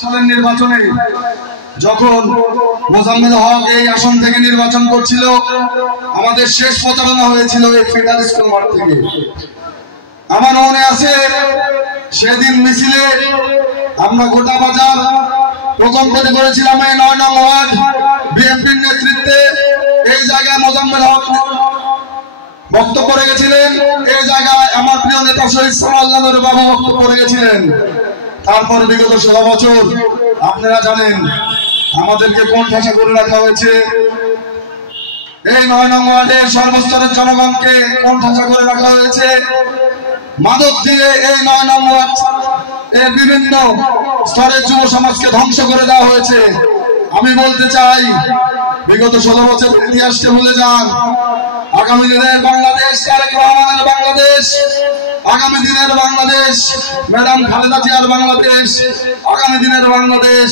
সালের নির্বাচনে যখন মোজাম্মেল হক এই আসন থেকে নির্বাচন করছিল, আমাদের শেষ প্রচারণা হয়েছিল এই ফেডারেল স্কুল মাঠ থেকে। আমার মনে আছে সেদিন মিছিলে আমরা গোটা বাজার প্রথম প্রতি করেছিলাম এই ৯ নং ওয়ার্ড বিএনপির নেতৃত্বে। এই জায়গায় মোজাম্মেল হক বক্তব্য রেখেছিলেন, এই জায়গায় আমার প্রিয় নেতা শহীদ সালাউদ্দিন বাবু বক্তব্য রেখেছিলেন। তারপর বিগত 16 বছর আপনারা জানেন আমাদেরকে কোন ঠাসা করে রাখা হয়েছে। এই ৯ নং ওয়ার্ডের সর্বস্তরের জনগণকে কোন ঠাসা করে রাখা হয়েছে। মাদক দিয়ে এই ৯ নং ওয়ার্ড এর বিভিন্ন স্তরের যুব সমাজকে ধ্বংস করে দেওয়া হয়েছে। আমি বলতে চাই বিগত 16 বছর ইতিহাসকে ভুলে যান। আগামী দিনের বাংলাদেশ তারেক রহমানের বাংলাদেশ, আগামী দিনের বাংলাদেশ ম্যাডাম খালেদা জিয়ার বাংলাদেশ, আগামী দিনের বাংলাদেশ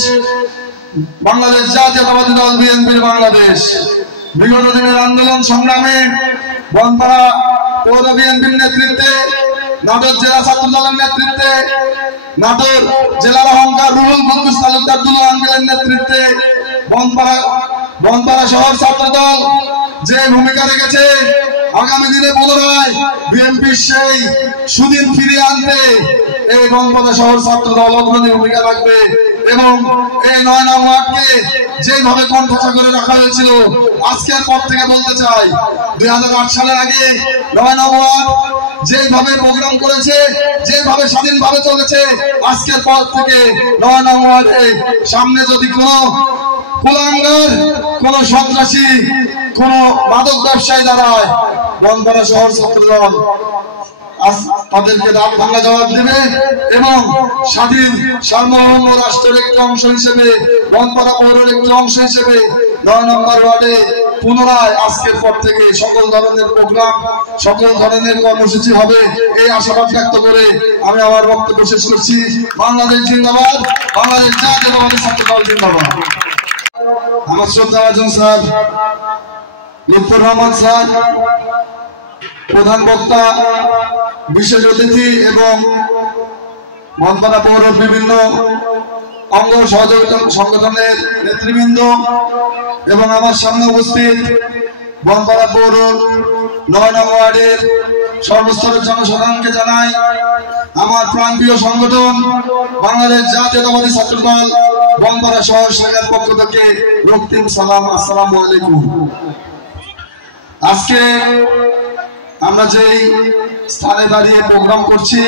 বাংলাদেশ জাতীয়তাবাদী দল বিএনপির বাংলাদেশ। বিগত দিনের আন্দোলন সংগ্রামে বনপাড়া পৌর বিএনপির নেতৃত্বে, নাটোর জেলা ছাত্র দলের নেতৃত্বে, নাটোর জেলার অহংকার রুহুল কুদ্দুস তালুকদার দুলু আঙ্কেলের নেতৃত্বে বনপাড়া শহর ছাত্র দল যে ভূমিকা রেখেছে, আগামী দিনে পুনরায় বিএনপির সেই সুদিন ফিরিয়ে আনতে এই বনপাড়া শহর ছাত্র দল অগ্রণী ভূমিকা রাখবে। এবং এই ৯ নং ওয়ার্ডকে যেভাবে কণ্ঠাসা করে রাখা হয়েছিল, আজকের পর থেকে বলতে চাই 2008 সালের আগে ৯ নং ওয়ার্ড যেভাবে প্রোগ্রাম করেছে, যেভাবে স্বাধীনভাবে চলেছে, আজকের পর থেকে ৯ নং ওয়ার্ডে সামনে যদি কোনো কুলাঙ্গার, কোন সন্ত্রাসী, কোন মাদক ব্যবসায়ী দাঁড়ায়, বনপাড়া শহর ছাত্র দল তাদেরকে রাত ভাঙা জবাব দেবে। এবং স্বাধীন সার্বভৌম রাষ্ট্রের একটি অংশ হিসেবে, বনপাড়া পৌরের একটি অংশ হিসেবে ৯ নম্বর ওয়ার্ডে পুনরায় আজকের পর থেকে সকল ধরনের প্রোগ্রাম, সকল ধরনের কর্মসূচি হবে, এই আশাবাদ ব্যক্ত করে আমি আমার বক্তব্য শেষ করছি। বাংলাদেশ জিন্দাবাদ, বাংলাদেশ জাতীয়তাবাদী ছাত্র দল জিন্দাবাদ। আমার শ্রদ্ধাভাজন স্যার লুৎফর রহমান স্যার, প্রধান বক্তা, বিশেষ অতিথি এবং বনপাড়া পৌর বিভিন্ন অঙ্গ সহযোগিতা সংগঠনের নেতৃবৃন্দ এবং আমার সামনে উপস্থিত বনপাড়া পৌর ৯ নং ওয়ার্ডের সর্বস্তরের জনসাধারণকে জানাই আমার প্রাণপ্রিয় সংগঠন বাংলাদেশ জাতীয়তাবাদী ছাত্র দল বনপাড়া শহর শাখার পক্ষ থেকে রক্তিম সালাম, আসসালামু আলাইকুম। আজকে আমরা যেই স্থানে দাঁড়িয়ে প্রোগ্রাম করছি,